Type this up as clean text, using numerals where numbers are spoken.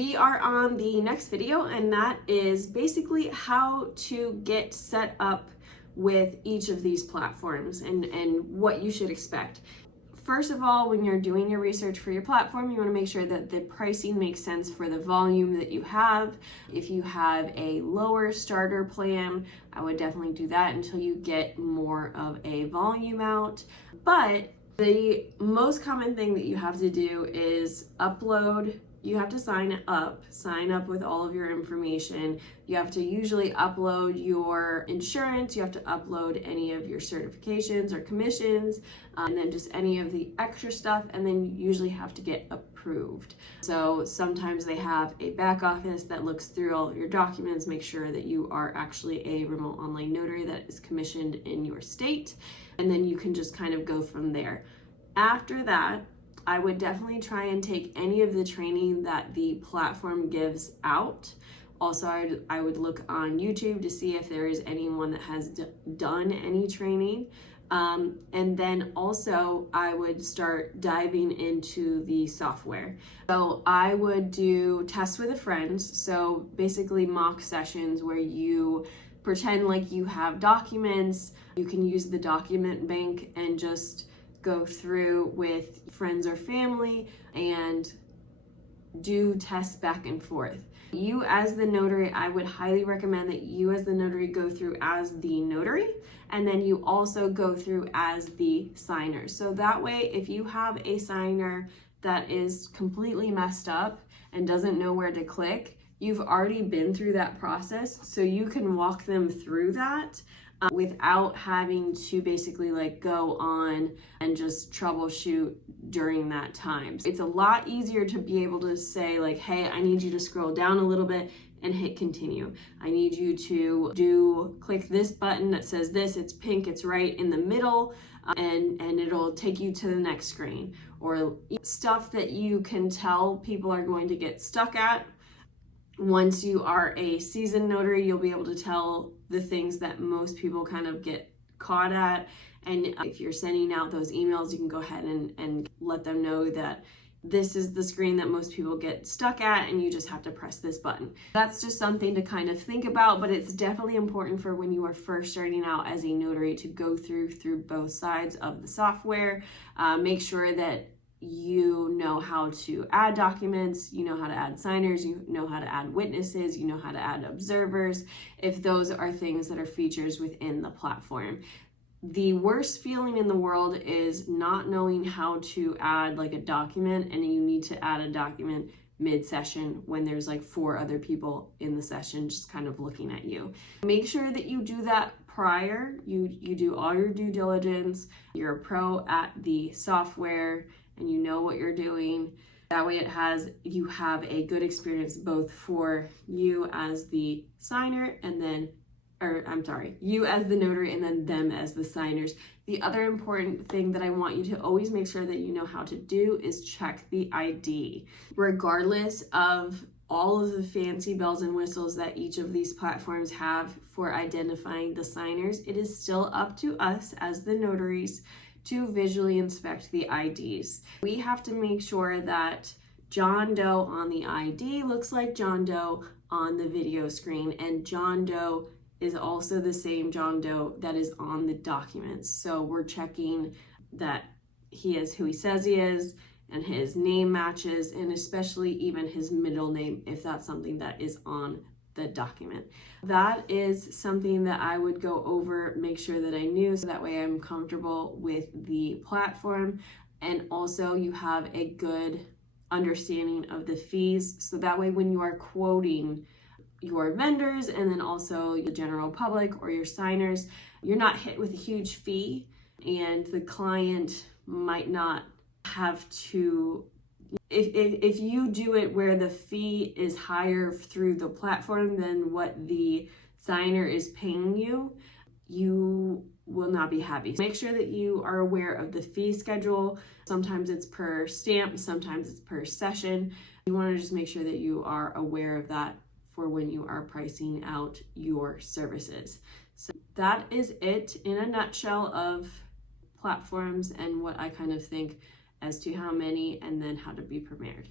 we are on the next video, and that is basically how to get set up with each of these platforms and what you should expect. First of all, when you're doing your research for your platform, you want to make sure that the pricing makes sense for the volume that you have. If you have a lower starter plan, I would definitely do that until you get more of a volume out. But the most common thing that you have to do is upload. You have to sign up with all of your information. You have to usually upload your insurance, you have to upload any of your certifications or commissions, and then just any of the extra stuff, and then you usually have to get approved. So sometimes they have a back office that looks through all of your documents, make sure that you are actually a remote online notary that is commissioned in your state, and then you can just kind of go from there. After that, I would definitely try and take any of the training that the platform gives out. Also, I would look on YouTube to see if there is anyone that has done any training. And then also I would start diving into the software. So I would do tests with a friend. So basically mock sessions where you pretend like you have documents. You can use the document bank and just go through with friends or family and do tests back and forth. You as the notary, I would highly recommend that you as the notary go through as the notary, and then you also go through as the signer. So that way, if you have a signer that is completely messed up and doesn't know where to click, you've already been through that process, so you can walk them through that without having to basically like go on and just troubleshoot during that time. It's a lot easier to be able to say like, hey, I need you to scroll down a little bit and hit continue. I need you to click this button that says this, it's pink, it's right in the middle, and it'll take you to the next screen. Or stuff that you can tell people are going to get stuck at. Once you are a seasoned notary, you'll be able to tell the things that most people kind of get caught at. And if you're sending out those emails, you can go ahead and let them know that this is the screen that most people get stuck at and you just have to press this button. That's just something to kind of think about, but it's definitely important for when you are first starting out as a notary to go through both sides of the software. Make sure that you know how to add documents, you know how to add signers, you know how to add witnesses, you know how to add observers, if those are things that are features within the platform. The worst feeling in the world is not knowing how to add like a document, and you need to add a document mid-session when there's like 4 other people in the session just kind of looking at you. Make sure that you do that prior. You do all your due diligence, you're a pro at the software, and you know what you're doing. That way you have a good experience both for you as the signer you as the notary and then them as the signers. The other important thing that I want you to always make sure that you know how to do is check the ID. Regardless of all of the fancy bells and whistles that each of these platforms have for identifying the signers, it is still up to us as the notaries to visually inspect the IDs. We have to make sure that John Doe on the ID looks like John Doe on the video screen, and John Doe is also the same John Doe that is on the documents. So we're checking that he is who he says he is, and his name matches, and especially even his middle name if that's something that is on the document. That is something that I would go over, make sure that I knew, so that way I'm comfortable with the platform. And also you have a good understanding of the fees, so that way when you are quoting your vendors and then also the general public or your signers, you're not hit with a huge fee, and the client might not have to, if you do it where the fee is higher through the platform than what the signer is paying you, you will not be happy. Make sure that you are aware of the fee schedule. Sometimes it's per stamp, sometimes it's per session. You want to just make sure that you are aware of that for when you are pricing out your services. So that is it in a nutshell of platforms and what I kind of think as to how many and then how to be prepared.